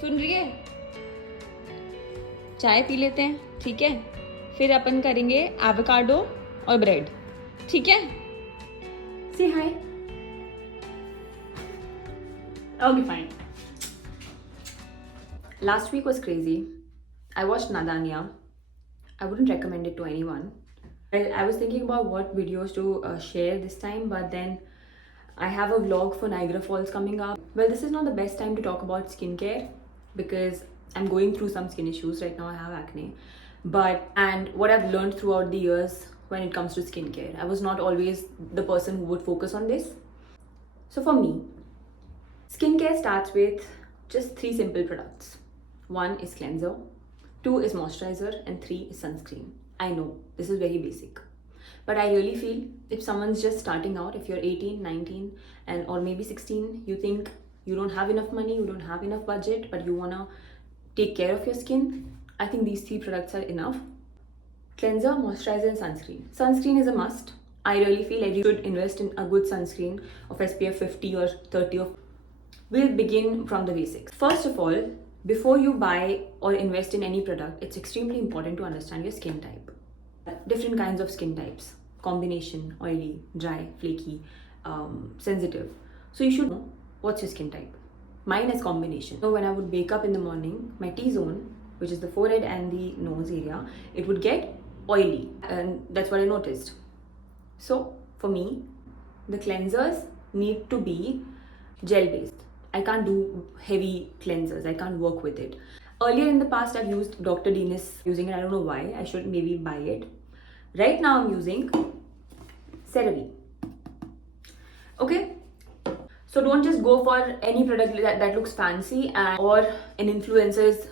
सुन रही है? चाय पी लेते हैं, ठीक है? फिर अपन करेंगे एवोकाडो और ब्रेड, ठीक है? Say hi. Okay, fine. Last week was crazy. I watched Nadanya. I wouldn't recommend it to anyone. I was thinking about what videos to share this time, but then I have a vlog for Niagara Falls coming up. Well, this is not the best time to talk about skincare because I'm going through some skin issues right now. I have acne. And what I've learned throughout the years when it comes to skincare, I was not always the person who would focus on this. So for me, skincare starts with just 3 simple products. 1 is cleanser, 2 is moisturizer, and 3 is sunscreen. I know this is very basic, but I really feel if someone's just starting out, if you're 18, 19, and or maybe 16, you think you don't have enough money, you don't have enough budget, but you wanna take care of your skin, I think these 3 products are enough. Cleanser, moisturizer, and sunscreen. Sunscreen is a must. I really feel like you should invest in a good sunscreen of SPF 50 or 30. We'll begin from the basics. First of all, before you buy or invest in any product, it's extremely important to understand your skin type. Different kinds of skin types, combination, oily, dry, flaky, sensitive. So you should know what's your skin type. Mine is combination. So when I would wake up in the morning, my T-zone, which is the forehead and the nose area, it would get oily, and that's what I noticed. So for me, the cleansers need to be gel based. I can't do heavy cleansers. I can't work with it. Earlier in the past, I've used Dr. Dennis using it. I don't know why. I should maybe buy it. Right now, I'm using CeraVe. Okay? So don't just go for any product that looks fancy or an influencer is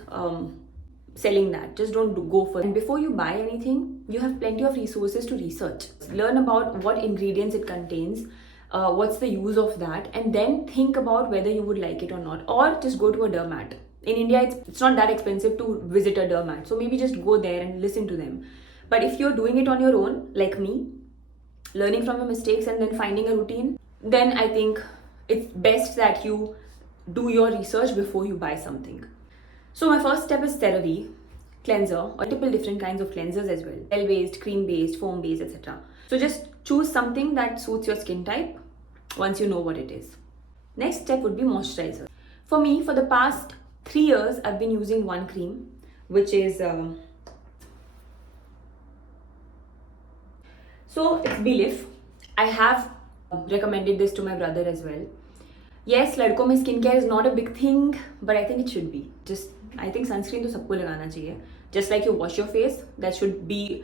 selling that. Just don't go for it. And before you buy anything, you have plenty of resources to research. Learn about what ingredients it contains, what's the use of that, and then think about whether you would like it or not, or just go to a dermat. In India, it's not that expensive to visit a dermat, so maybe just go there and listen to them. But if you're doing it on your own, like me, learning from your mistakes and then finding a routine, then I think it's best that you do your research before you buy something. So my first step is CeraVe cleanser, or multiple different kinds of cleansers as well, gel based, cream based, foam based, etc. So just choose something that suits your skin type once you know what it is. Next step would be moisturizer. For me, for the past 3 years, I've been using one cream, which is so it's Belif. I have recommended this to my brother as well. Yes, ladko mein skincare is not a big thing, but I think it should be. I think sunscreen to sabko lagana chahiye. Just like you wash your face, that should be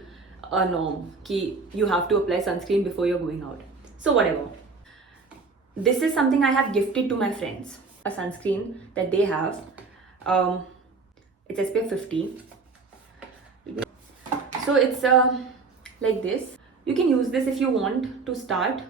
a norm. Ki you have to apply sunscreen before you're going out. So whatever. This is something I have gifted to my friends. A sunscreen that they have. It's SPF 50. So it's like this. You can use this if you want to start.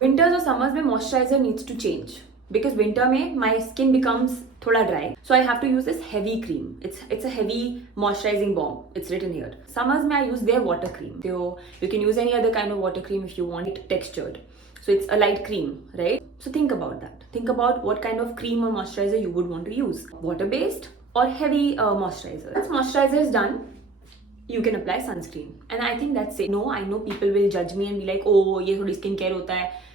Winters or summers mein moisturizer needs to change because winter mein my skin becomes thoda dry, so I have to use this heavy cream. It's a heavy moisturizing bomb. It's written here. Summers mein I use their water cream. So you can use any other kind of water cream if you want it textured. So it's a light cream, right? So think about that. Think about what kind of cream or moisturizer you would want to use. Water based or heavy moisturizer. Once moisturizer is done, you can apply sunscreen, and I think that's it. No, I know people will judge me and be like, oh, ये थोड़ी skin care होता है.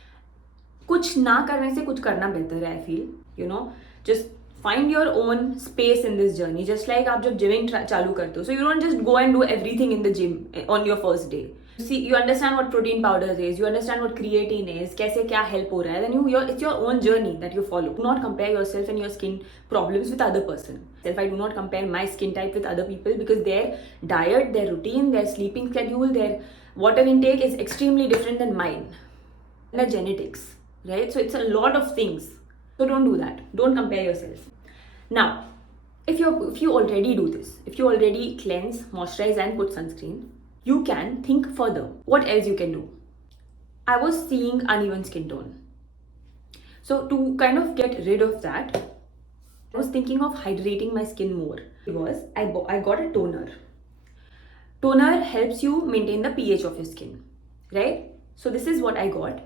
कुछ ना करने से कुछ करना बेहतर है. I feel, you know, just find your own space in this journey. Just like आप जब gymming चालू करते हो, so you don't just go and do everything in the gym on your first day. See, you understand what protein powder is, you understand what creatine is, कैसे क्या help हो रहा है, then it's your own journey that you follow. Do not compare yourself and your skin problems with other person. If I do not compare my skin type with other people because their diet, their routine, their sleeping schedule, their water intake is extremely different than mine. And their genetics, right? So it's a lot of things. So don't do that. Don't compare yourself. Now, if you already do this, if you already cleanse, moisturize, and put sunscreen, you can think further. What else you can do? I was seeing uneven skin tone. So to kind of get rid of that, I was thinking of hydrating my skin more. I got a toner. Toner helps you maintain the pH of your skin, right? So this is what I got,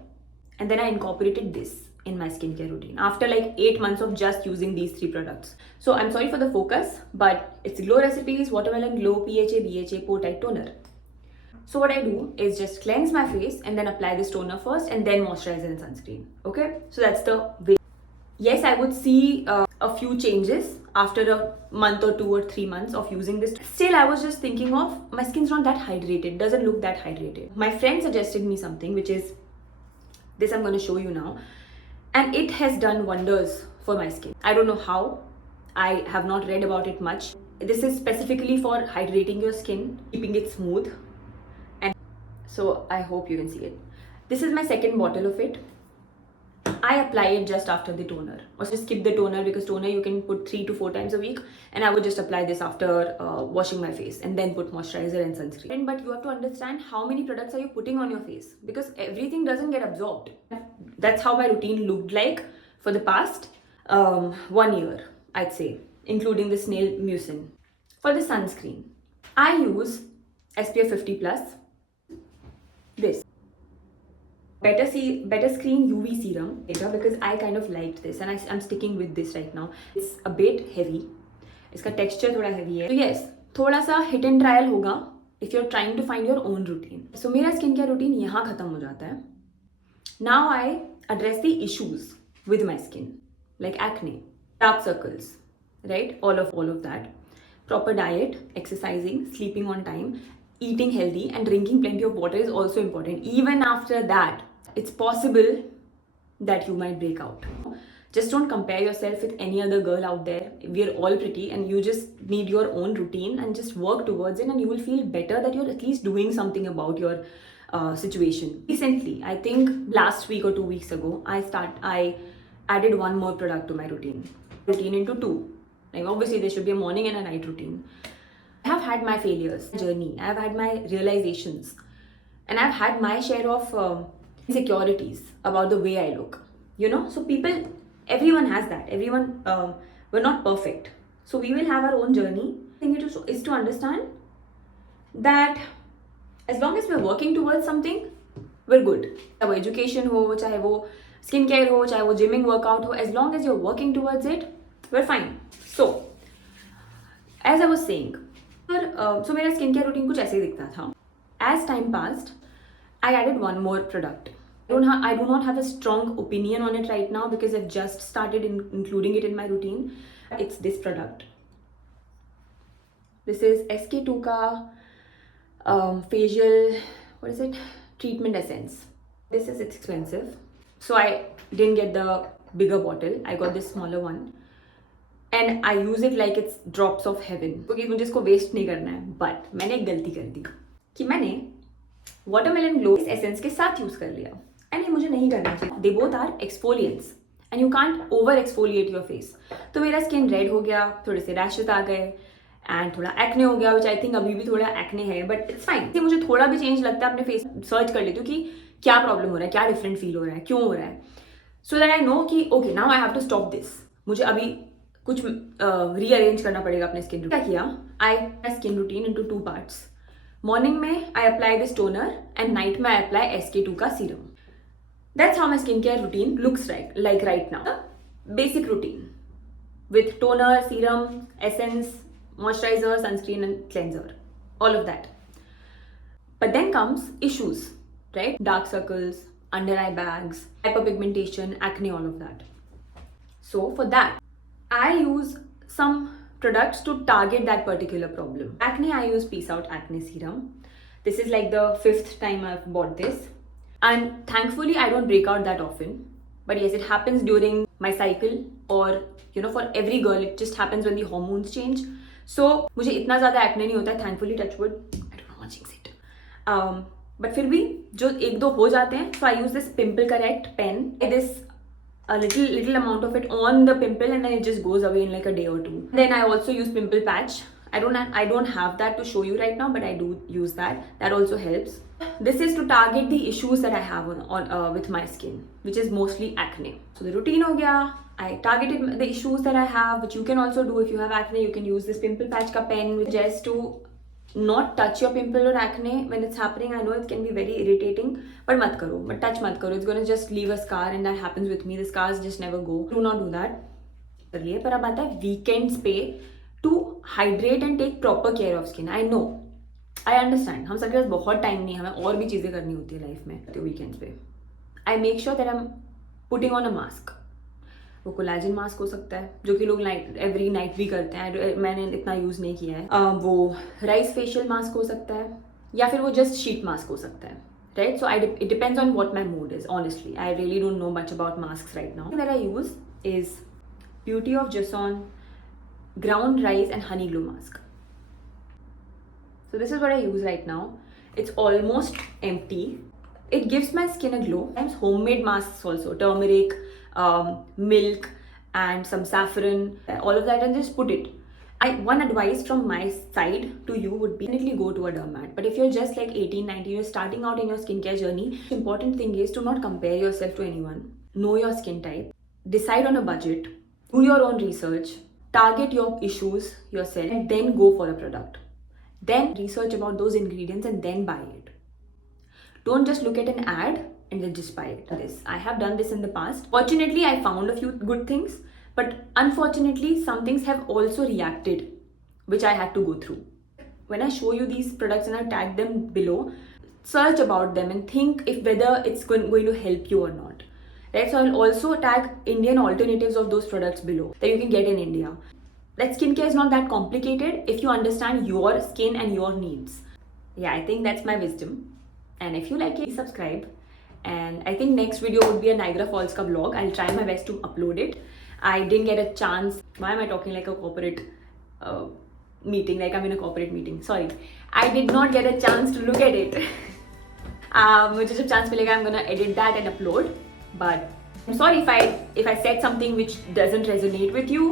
and then I incorporated this in my skincare routine after like 8 months of just using these 3 products. So I'm sorry for the focus, but it's Glow Recipes Watermelon Glow PHA BHA Pore Tight Toner. So what I do is just cleanse my face and then apply this toner first and then moisturizer and sunscreen. Okay, so that's the way. Yes, I would see a few changes after a month or 2 or 3 months of using this. Still, I was just thinking of my skin's not that hydrated, doesn't look that hydrated. My friend suggested me something, which is this. I'm going to show you now, and it has done wonders for my skin. I don't know how. I have not read about it much. This is specifically for hydrating your skin, keeping it smooth. So I hope you can see it. This is my second bottle of it. I apply it just after the toner. Or just skip the toner because toner you can put 3 to 4 times a week. And I would just apply this after washing my face and then put moisturizer and sunscreen. But you have to understand how many products are you putting on your face because everything doesn't get absorbed. That's how my routine looked like for the past 1 year, I'd say, including the snail mucin. For the sunscreen, I use SPF 50 plus. This better screen UV serum because I kind of liked this and I'm sticking with this right now. It's a bit heavy. इसका texture थोड़ा heavy है. So yes, थोड़ा सा hit and trial होगा if you're trying to find your own routine. So मेरा skincare routine यहाँ खत्म हो जाता है. Now I address the issues with my skin like acne, dark circles, right? All of that. Proper diet, exercising, sleeping on time, eating healthy and drinking plenty of water is also important. Even after that, it's possible that you might break out. Just don't compare yourself with any other girl out there. We're all pretty and you just need your own routine and just work towards it and you will feel better that you're at least doing something about your situation. Recently, I think last week or 2 weeks ago, I added one more product to my routine into 2. Like obviously there should be a morning and a night routine. I have had my failures, journey, I've had my realizations, and I've had my share of insecurities about the way I look. You know, so everyone has that. Everyone, we're not perfect. So we will have our own journey. The thing is to understand that as long as we're working towards something, we're good. चाहे वो education हो, चाहे वो skincare हो, चाहे वो gymming workout हो, as long as you're working towards it, we're fine. So, as I was saying, so मेरा skincare routine कुछ ऐसे दिखता था. As time passed, I added one more product. I do not have a strong opinion on it right now because I've just started including it in my routine. It's this product. This is SK2 ka facial, what is it? Treatment essence. This is expensive. So I didn't get the bigger bottle. I got this smaller one. And I use it like it's drops of heaven. क्योंकि मुझे इसको waste नहीं करना है. But मैंने एक गलती कर दी कि मैंने watermelon glow इस essence के साथ use कर लिया. And ये मुझे नहीं करना चाहिए. They both are exfoliants. And you can't over exfoliate your face. तो मेरा skin red हो गया, थोड़े से rashes आ गए, and थोड़ा acne हो गया, which I think अभी भी थोड़ा acne है, but it's fine. कि मुझे थोड़ा भी change लगता है अपने face search कर लेती हूँ कि क्या problem हो रहा है, क्या different feel हो रहा है, क्यों हो रहा है. So that I know कि okay, now I have to stop this. मुझे अभी कुछ rearrange करना पड़ेगा अपने skin routine. क्या किया? I my skin routine into 2 parts. Morning में I apply this toner and night में I apply SK2 का serum. That's how my skincare routine looks like right now. Basic routine with toner, serum, essence, moisturizer, sunscreen and cleanser. All of that. But then comes issues, right? Dark circles, under eye bags, hyperpigmentation, acne, all of that. So for that, I use some products to target that particular problem. Acne, I use Peace Out Acne Serum. This is like the 5th time I've bought this. And thankfully, I don't break out that often. But yes, it happens during my cycle or, you know, for every girl, it just happens when the hormones change. So, मुझे इतना ज़्यादा acne नहीं होता है, thankfully, touch wood. I don't know what jinx it. But फिर भी जो 1-2 हो जाते हैं, so I use this Pimple Correct pen. This a little amount of it on the pimple and then it just goes away in like a day or 2. Then I also use pimple patch. I don't have that to show you right now, but I do use that. That also helps. This is to target the issues that I have on with my skin, which is mostly acne. So the routine ho gaya. I targeted the issues that I have, which you can also do if you have acne. You can use this pimple patch ka pen just to not touch your pimple or acne when it's happening. I know it can be very irritating, but mat karo, but touch mat karo. It's going to just leave a scar, and that happens with me. The scars just never go. Do not do that. करिए. पर अब आता है weekends पे to hydrate and take proper care of skin. I know, I understand. हम सबके पास बहुत time नहीं है, हमें और भी चीज़ें करनी होती है लाइफ में. तो weekends पे I make sure that I'm putting on a mask. वो कोलाजन मास्क हो सकता है, जो कि लोग एवरी नाइट भी करते हैं. मैंने इतना यूज़ नहीं किया है. वो राइस फेशियल मास्क हो सकता है, या फिर वो जस्ट शीट मास्क हो सकता है. Right, so it depends on what my mood is. Honestly I really don't know much about mask right now. That I use is beauty of Joseon ground rice and honey glow mask. So this is what I use right now. It's almost empty. It gives my skin a glow. Sometimes homemade masks also, turmeric, milk and some saffron, all of that, and just put it. One advice from my side to you would be definitely go to a dermat. But if you're just like 18, 19, you're starting out in your skincare journey, the important thing is to not compare yourself to anyone. Know your skin type. Decide on a budget. Do your own research. Target your issues yourself and then go for a product. Then research about those ingredients and then buy it. Don't just look at an ad and then just buy it. I have done this in the past. Fortunately, I found a few good things, but unfortunately, some things have also reacted, which I had to go through. When I show you these products and I tag them below, search about them and think if whether it's going to help you or not. Right, so I'll also tag Indian alternatives of those products below that you can get in India. That skincare is not that complicated if you understand your skin and your needs. Yeah, I think that's my wisdom. And if you like it, subscribe. And I think next video would be a Niagara Falls ka vlog. I'll try my best to upload it. I didn't get a chance. Why am I talking like a corporate meeting? Like I'm in a corporate meeting. Sorry. I did not get a chance to look at it. मुझे जब chance मिलेगा, I'm gonna edit that and upload. But I'm sorry if I said something which doesn't resonate with you,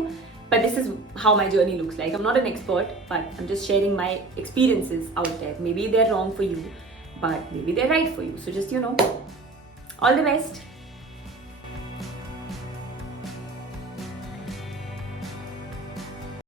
but this is how my journey looks like. I'm not an expert, but I'm just sharing my experiences out there. Maybe they're wrong for you, but maybe they're right for you. So just, all the best.